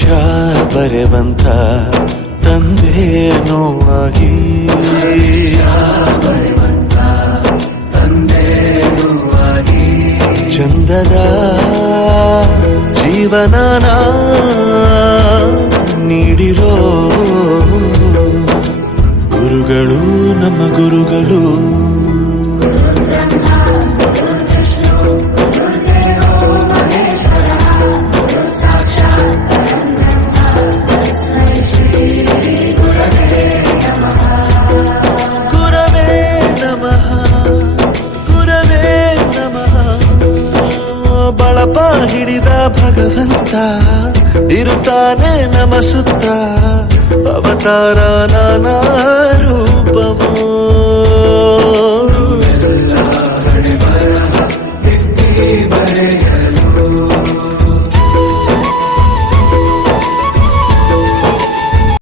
ಭವಿಷ್ಯ ಬರೆವಂತ ತಂದೇನೋ ಆಗಿ ಚಂದದ ಜೀವನನ ನೀಡಿರೋ ಗುರುಗಳು ನಮ್ಮ ಗುರುಗಳು. ಬಳಪ ಹಿಡಿದ ಭಗವಂತ ಇರುತ್ತಾನೆ ನಮ ಸುತ್ತ ಅವತಾರ ನಾನಾ ರೂಪವ